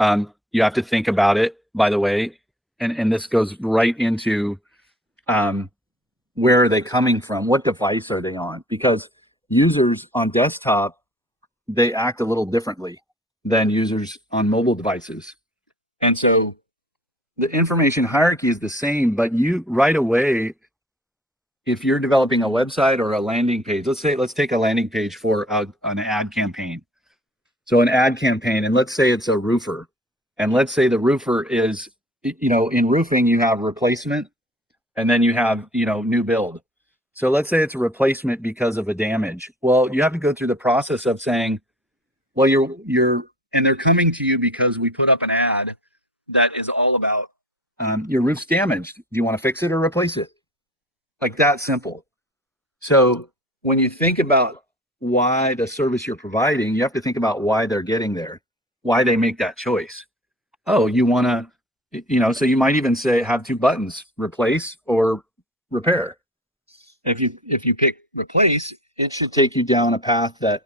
You have to think about it, by the way, and this goes right into where are they coming from? What device are they on? Because users on desktop, they act a little differently than users on mobile devices. And so the information hierarchy is the same, but you right away, if you're developing a website or a landing page, let's take a landing page for an ad campaign. So an ad campaign, and let's say it's a roofer, and let's say the roofer is, in roofing, you have replacement and then you have, new build. So let's say it's a replacement because of a damage. Well, you have to go through the process of saying, well, and they're coming to you because we put up an ad that is all about your roof's damaged. Do you want to fix it or replace it? Like that simple. So when you think about why the service you're providing, you have to think about why they're getting there, why they make that choice. Oh, you want to, so you might even say have two buttons, replace or repair. If you pick replace, it should take you down a path that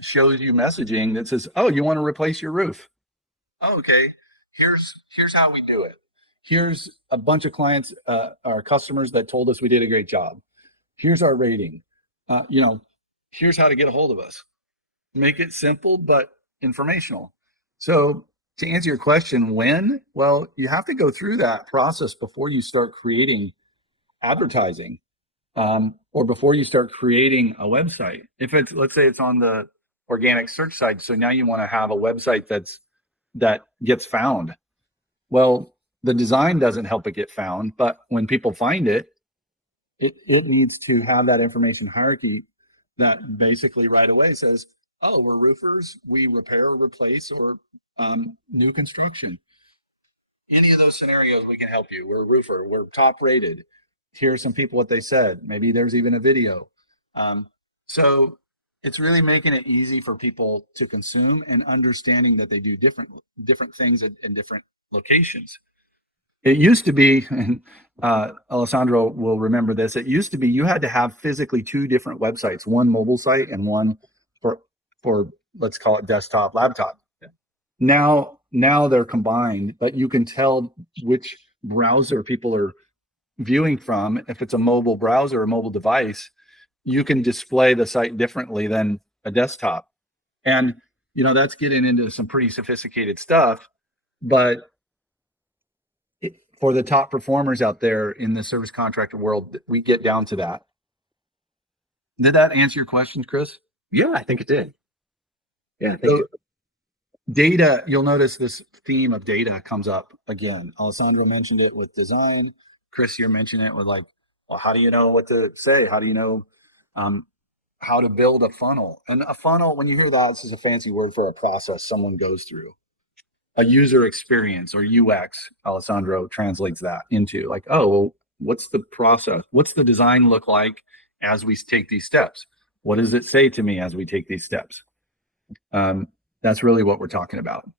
shows you messaging that says, oh, you want to replace your roof. Oh, okay. Here's how we do it. Here's a bunch of clients, our customers that told us we did a great job. Here's our rating. Here's how to get a hold of us. Make it simple, but informational. So to answer your question, when? Well, you have to go through that process before you start creating advertising, or before you start creating a website. If it's, let's say it's on the organic search side. So now you want to have a website that gets found. Well, the design doesn't help it get found, but when people find it, it needs to have that information hierarchy that basically right away says, oh, we're roofers, we repair or replace or new construction. Any of those scenarios, we can help you. We're a roofer, we're top rated. Here's some people what they said. Maybe there's even a video. So it's really making it easy for people to consume and understanding that they do different things in different locations. It used to be, and Alessandro will remember this, it used to be you had to have physically two different websites, one mobile site and one for let's call it desktop, laptop. Yeah. Now they're combined, but you can tell which browser people are viewing from. If it's a mobile browser or a mobile device, you can display the site differently than a desktop. And, that's getting into some pretty sophisticated stuff, but for the top performers out there in the service contractor world, we get down to that. Did that answer your questions, Chris? Yeah, I think it did. Yeah, thank you. Data, you'll notice this theme of data comes up again. Alessandro mentioned it with design. Chris, you're mentioning it with well, how do you know what to say? How do you know how to build a funnel? And a funnel, when you hear that, this is a fancy word for a process someone goes through. A user experience or UX, Alessandro translates that into oh, well, what's the process? What's the design look like as we take these steps? What does it say to me as we take these steps? That's really what we're talking about.